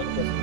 अक्षर.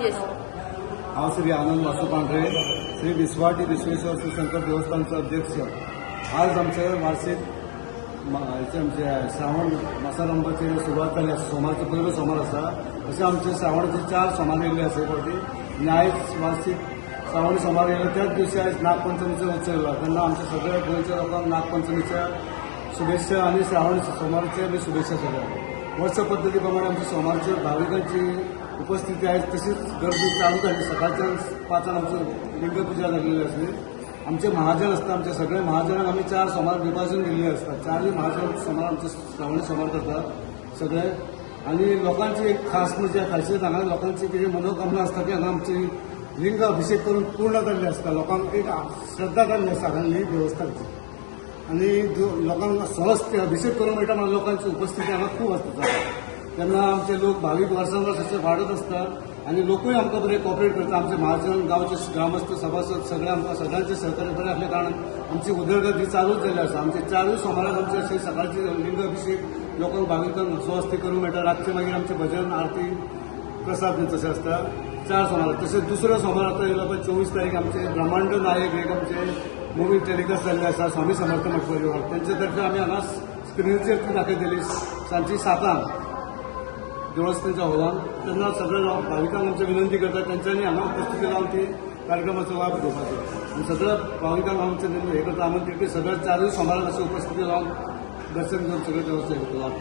Yes. हांव श्री आनंद वासू पांढरे, श्री विस्वाटी विश्वेश्वर शिवशंकर देवस्थानचे अध्यक्ष. आज आमचे वार्षिक आमचे श्रावण मासारंभाची सुरुवात जाली आसा. सोमारचे पयलो सोमार आसा. अशें आमचे श्रावणाचे 4 सोमार येयल्ले आसा फावटी. आयज वार्षिक श्रावणी सोमार येयले त्याच दिवशी आयज नागपंचमीचो उत्सव येयलो. तेन्ना आमच्या सगळ्या गोंयच्या लोकांक नागपंचमीच्या शुभेच्छा आनी श्रावण सोमारचे बी शुभेच्छा सगळ्यांक. वर्ष पद्दती प्रमाणे आमच्या सोमारच्या भाविकांची उपस्थिती आहे तशीच गर्दी चालू झाली. सकाळच्या 5 आमचं लिंगपूजा झालेली असते. आमचे महाजन असतात. आमचे सगळे महाजनांक आम्ही 4 सोमार विभाजन दिल्ले असतात. 4 महाजन सोमार आमचे श्रावणी सोमार करतात सगळे. आणि लोकांची एक खास म्हणजे खासियत हांगा लोकांची कितें मनोकामना असता ती हांगा आमची लिंग अभिषेक करून पूर्ण जाल्ली असता. लोकांक एक श्रद्धा जाल्ली आसता हांगा देवस्थानची. आणि लोकांक सहज ते अभिषेक करून मेळटा म्हणून लोकांची उपस्थिती हांगा खूप आसता. तेन्ना आमचे लोक भावीक वर्सान वर्स अशे वाडत असतात. आणि लोकूय आमकां बरे कॉपरेट करता. आमचे महाजन गांवचे ग्रामस्थ सभासद सगळे आमकां सगळ्यांचे सहकार्य बरें असल्या कारणान आमची उदरगत ही चालूच जाल्ली आसा. आमचे 4 सोमाराक आमचे अशे सकाळचे लिंग अभिषेक लोकांक भाविकांक स्वस्ती करूंक मेळटा. रातचे मागीर आमचे भजन आरती प्रसाद बी तशें आसता 4 सोमाराक. तशेंच दुसरो सोमार आतां येयलो पळय 24 तारीख आमचे ब्रह्मांड नायक एक आमचे मुवी टेलिकास्ट जाल्ले आसा स्वामी समर्थ मठ परिवार. तेंचे तर्फे आमी हांगा स्क्रिनीचेर ती दाखयतली सांजची 7 देवस्थानच्या हॉलान. तेन्ना सगळे भाविकांक आमची विनंती करतात त्यांच्यानी हांगा उपस्थिती लावन ती कार्यक्रमाचो लाभ घेवपाचो. आनी सगळ्या भाविकांक आमचे हे करता आमंत्रित की सगळ्या 4 सोमाराक अशी उपस्थिती लावन दर्शन घेवन सगळे देवस्थान लाभ.